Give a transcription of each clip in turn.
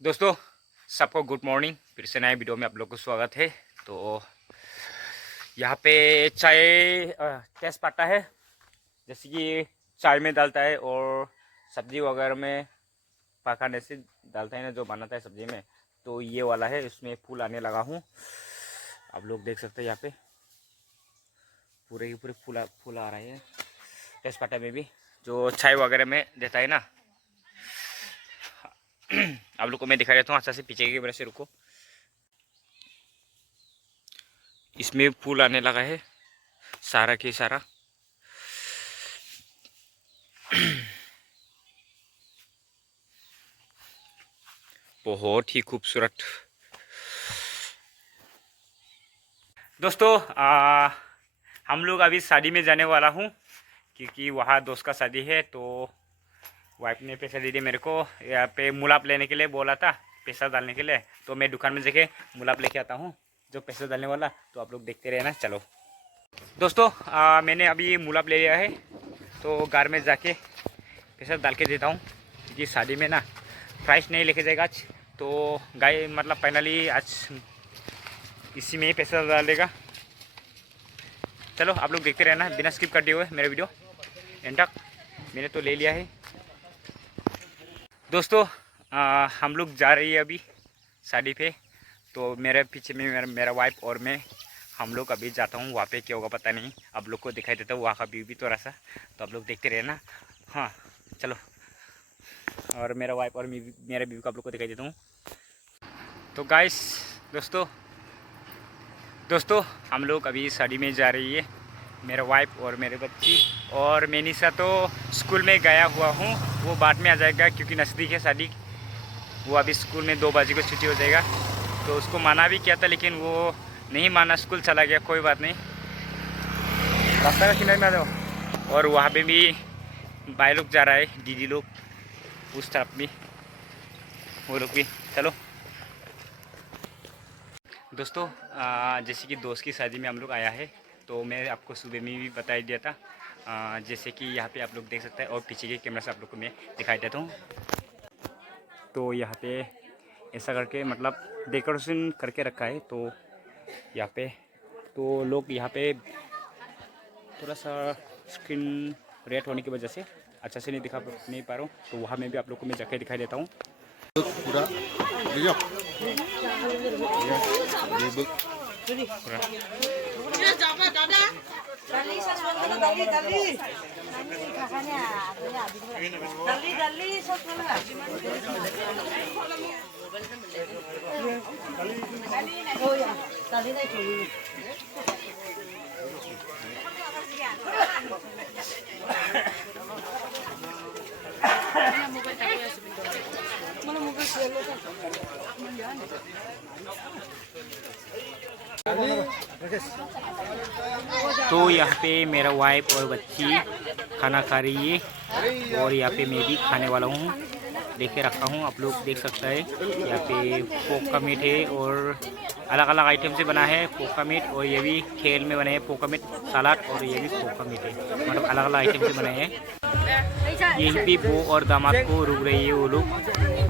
दोस्तों, सबको good morning. फिर से नए वीडियो में आप लोग को स्वागत है। तो यहाँ पे चाय तेज़पत्ता है, जैसे कि चाय में डालता है और सब्जी वगैरह में पकाने से डालता है ना, जो बनाता है सब्जी में। तो ये वाला है, इसमें फूल आने लगा हूँ। आप लोग देख सकते हैं यहाँ पे पूरे ही पूरे फूल आ रहे हैं तेज़पत्ता में भी, जो चाय वगैरह में देता है ना। आप लोग को मैं दिखा देता हूँ अच्छा से, पीछे की वजह से रुको। इसमें फूल आने लगा है सारा के सारा। बहुत ही खूबसूरत। दोस्तों, हम लोग अभी शादी में जाने वाला हूँ, क्योंकि वहाँ दोस्त का शादी है। तो वाइफ ने पैसा दे दिया मेरे को, यहाँ पे मुलाप लेने के लिए बोला था, पैसा डालने के लिए। तो मैं दुकान में जाके मुलाप लेके आता हूँ, जो पैसा डालने वाला। तो आप लोग देखते रहना। चलो दोस्तों, मैंने अभी मुलाप ले लिया है, तो घर में जाके पैसा डाल के देता हूँ, क्योंकि शादी में ना प्राइस नहीं लेके जाएगा आज। तो गाय मतलब फाइनली आज इसी में ही पैसा डालेगा। चलो आप लोग देखते रहना बिना स्किप करते हुए मेरा वीडियो एंड तक। मैंने तो ले लिया है। दोस्तों, हम लोग जा रही है अभी शादी पे। तो मेरे पीछे में मेरा वाइफ और मैं, हम लोग अभी जाता हूँ। वहाँ पे क्या होगा पता नहीं, आप लोग को दिखाई देता हूँ वहाँ का व्यू भी थोड़ा सा। तो आप लोग देखते रहना। हाँ चलो, और मेरा वाइफ और मेरा व्यू का आप लोग को दिखाई देता हूँ। तो गाइस, दोस्तों दोस्तों हम लोग अभी शादी में जा रही है, मेरा वाइफ और मेरे बच्ची। और मैनिसा तो स्कूल में गया हुआ हूँ, वो बाद में आ जाएगा क्योंकि नज़दीक है शादी। वो अभी स्कूल में 2 बजे को छुट्टी हो जाएगा। तो उसको मना भी किया था, लेकिन वो नहीं माना, स्कूल चला गया। कोई बात नहीं, रास्ता का किनारे में आ जाओ। और वहाँ पे भी भाई लोग जा रहा है, दीदी लोग उस तरफ भी, वो लोग भी। चलो दोस्तों, जैसे कि दोस्त की शादी में हम लोग आया है, तो मैं आपको सुबह में भी बता दिया था। जैसे कि यहाँ पे आप लोग देख सकते हैं, और पीछे के कैमरा से आप लोग को मैं दिखाई देता हूँ। तो यहाँ पे ऐसा करके मतलब डेकोरेशन करके रखा है। तो यहाँ पे तो लोग यहाँ पे थोड़ा सा स्क्रीन रेड होने की वजह से अच्छा से नहीं पा रहा हूँ। तो वहाँ में भी आप लोग को मैं जाके दिखाई देता हूँ। पूरा तो यहाँ पे मेरा वाइफ और बच्ची खाना खा रही है, और यहाँ पे मैं भी खाने वाला हूँ, लेके रखा हूँ। आप लोग देख सकते हैं यहाँ पे पोक का मीट है, और अलग अलग आइटम से बना है पोक का मीट। और ये भी खेल में बने हैं पोक का मीट सलाद, और ये भी पोक का मीट है, मतलब अलग अलग आइटम से बनाए हैं। यहीं पे बो और दामाद को रुक रही है, वो लोग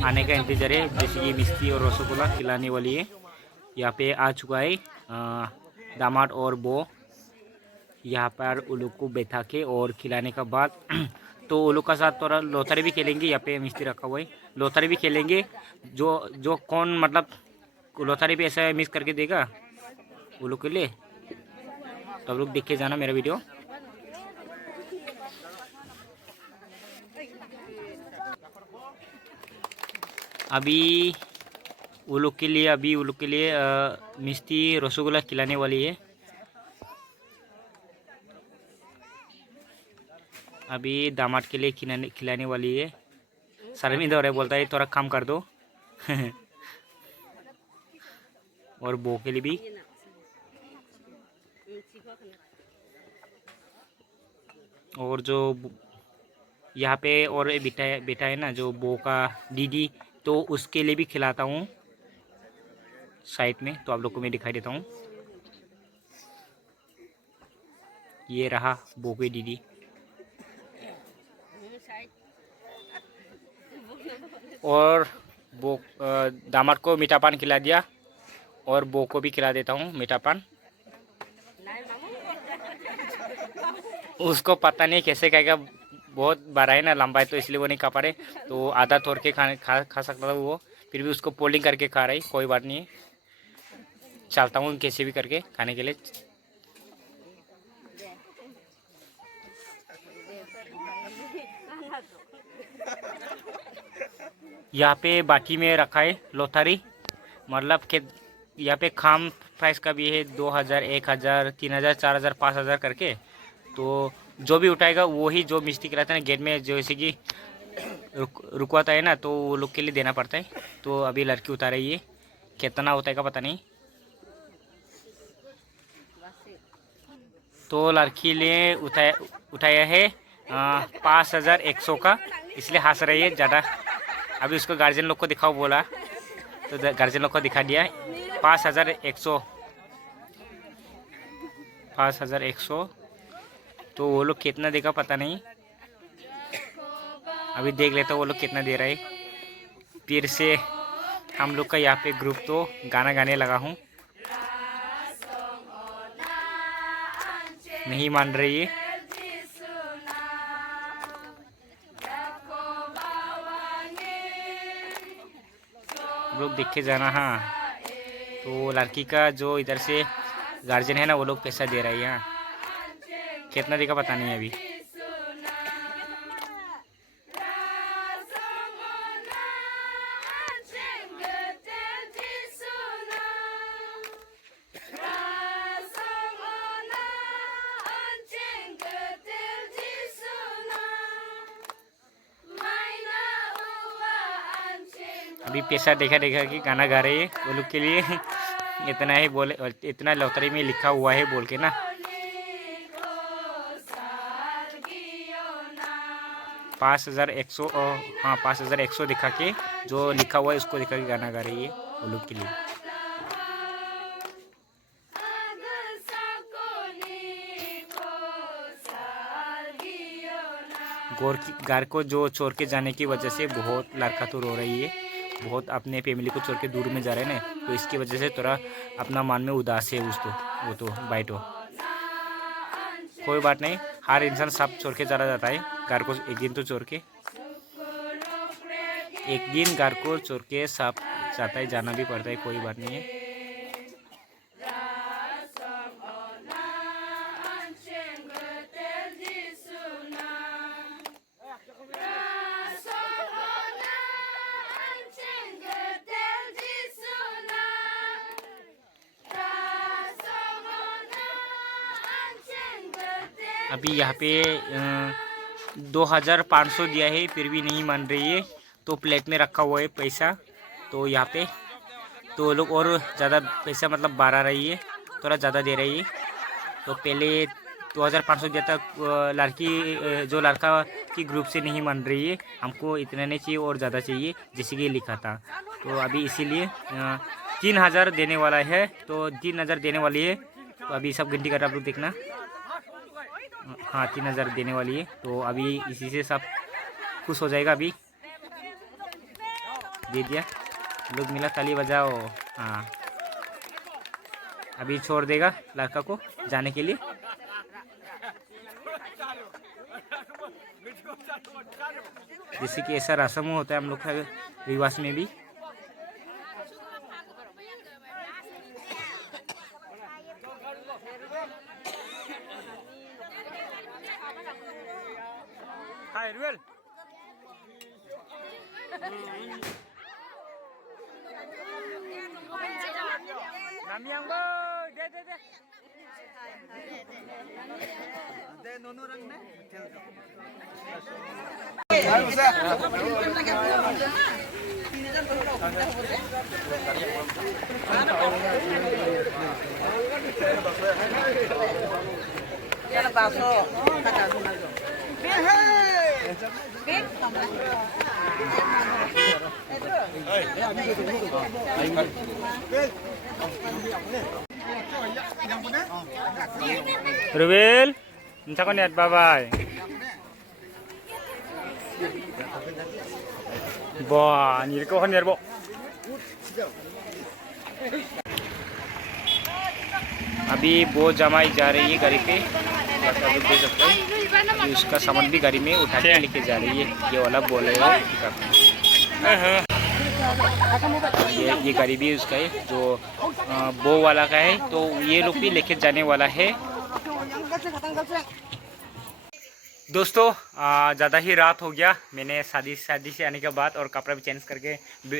आने का इंतजार है। जैसे कि मिष्टी और रसगुल्ला खिलाने वाली है। यहाँ पे आ चुका है दामाद और बो। यहाँ पर उन लोग को बैठा के और खिलाने का बाद तो उन लोग का साथ थोड़ा लोथारी भी खेलेंगे। यहाँ पे मिस्त्री रखा हुआ है, लोथारी भी खेलेंगे। जो जो कौन मतलब लोथारी भी ऐसा मिस करके देगा वो लोग के लिए। तो आप लोग देख के जाना मेरा वीडियो। अभी वो लोग के लिए मिष्टी रसगुल्ला खिलाने वाली है। अभी दामाद के लिए खिलाने वाली है। शर्मिंदा हो रहा है, बोलता है थोड़ा कम कर दो। और बो के लिए भी। और जो यहाँ पे और बेटा है ना, जो बो का दीदी, तो उसके लिए भी खिलाता हूँ साइड में। तो आप लोग को मैं दिखाई देता हूँ। ये रहा बो की दीदी। और बो दामाद को मीठा पान खिला दिया और बो को भी खिला देता हूँ मीठा पान। उसको पता नहीं कैसे खाएगा, बहुत बड़ा है ना, लंबा है, तो इसलिए वो नहीं खा पा रहे। तो आधा तोड़ के खा सकता था वो, फिर भी उसको पोलिंग करके खा रही। कोई बात नहीं है, चलता हूँ कैसे भी करके खाने के लिए। यहाँ पे बाटी में रखा है लोथारी, मतलब कि यहाँ पे खाम प्राइस का भी है 2000, 1000, 3000, 4000, 5000 करके। तो जो भी उठाएगा वही, जो मिस्त्री कराता है ना गेट में, जैसे कि रुकवाता है ना, तो वो लोग के लिए देना पड़ता है। तो अभी लड़की उतार रही है, कितना होता है का पता नहीं। तो लड़की ने उठाया है 5100 का, इसलिए हंस रही है ज़्यादा। अभी उसको गार्जियन लोग को दिखाओ बोला, तो गार्जियन लोग को दिखा दिया 5100, 5100। तो वो लोग कितना देगा पता नहीं, अभी देख लेते वो लोग कितना दे रहा है। फिर से हम लोग का यहाँ पे ग्रुप तो गाना गाने लगा हूँ, नहीं मान रही है। लोग देख के जाना। हाँ, तो लड़की का जो इधर से गार्जियन है ना, वो लोग पैसा दे रहा है। यहाँ कितना देगा पता नहीं अभी। अभी पैसा देखा कि गाना गा रहे हैं वो लोग के लिए। इतना ही बोले, इतना लॉटरी में लिखा हुआ है बोल के ना। पाँच 5100, हाँ 5100 दिखा के, जो लिखा हुआ है उसको दिखा के गाना गा रही है वो लोग के लिए। घर को जो छोड़ के जाने की वजह से बहुत लड़का तो रो रही है, बहुत अपने फैमिली को छोड़ के दूर में जा रहे हैं ना, तो इसकी वजह से थोड़ा अपना मन में उदास है वो तो बाइट हो। कोई बात नहीं, हर इंसान सब छोड़ के चला जाता है घर को, एक दिन तो छोड़ के, एक दिन घर को छोड़ के सब जाता है, जाना भी पड़ता है, कोई बात नहीं है। अभी यहाँ पे 2500 दिया है, फिर भी नहीं मान रही है। तो प्लेट में रखा हुआ है पैसा, तो यहाँ पे तो लोग और ज़्यादा पैसा मतलब 12 रही है, थोड़ा ज़्यादा दे रही है। तो पहले 2500 दिया था, लड़की जो लड़का की ग्रुप से नहीं मान रही है, हमको इतना नहीं चाहिए और ज़्यादा चाहिए, जैसे कि लिखा था। तो अभी इसीलिए 3000 देने वाला है, तो 3000 देने वाली है। तो अभी सब गिनती कर, आप लोग देखना। हाँ 3000 देने वाली है, तो अभी इसी से सब खुश हो जाएगा। अभी दे दिया, लोग मिला, ताली बजाओ। हाँ, अभी छोड़ देगा लड़का को जाने के लिए। जैसे कि ऐसा रस्म होता है हम लोग का रिवाज में भी। हाय रुएल, Namiang boy, de nono rang ne. Ruel, minta kau niat bye-bye. Wah, ni kau kan niat bo. अभी वो जमाई जा रही है गाड़ी पे, अभी देख सकते हैं। अभी उसका सामान भी गाड़ी में उठा के लेके जा रही है। ये वाला बोलेरो ये गाड़ी भी उसका है जो वो वाला का है, तो ये लोग भी लेके जाने वाला है। दोस्तों ज़्यादा ही रात हो गया। मैंने शादी से आने के बाद और कपड़ा भी चेंज करके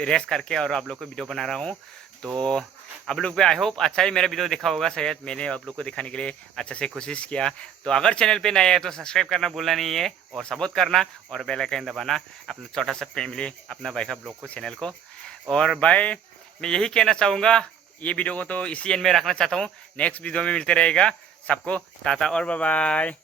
रेस्ट करके और आप लोग को वीडियो बना रहा हूँ। तो आप लोग भी आई होप अच्छा ही मेरा वीडियो देखा होगा। शायद मैंने आप लोग को दिखाने के लिए अच्छा से कोशिश किया। तो अगर चैनल पे नया है तो सब्सक्राइब करना भूलना नहीं है और सपोर्ट करना और बेल आइकन दबाना अपना छोटा सा फैमिली अपना भाई का ब्लॉग को चैनल को। और भाई मैं यही कहना चाहूँगा, ये वीडियो को तो इसी एंड में रखना चाहता हूँ। नेक्स्ट वीडियो में मिलते रहेगा। सबको टाटा और बाय बाय।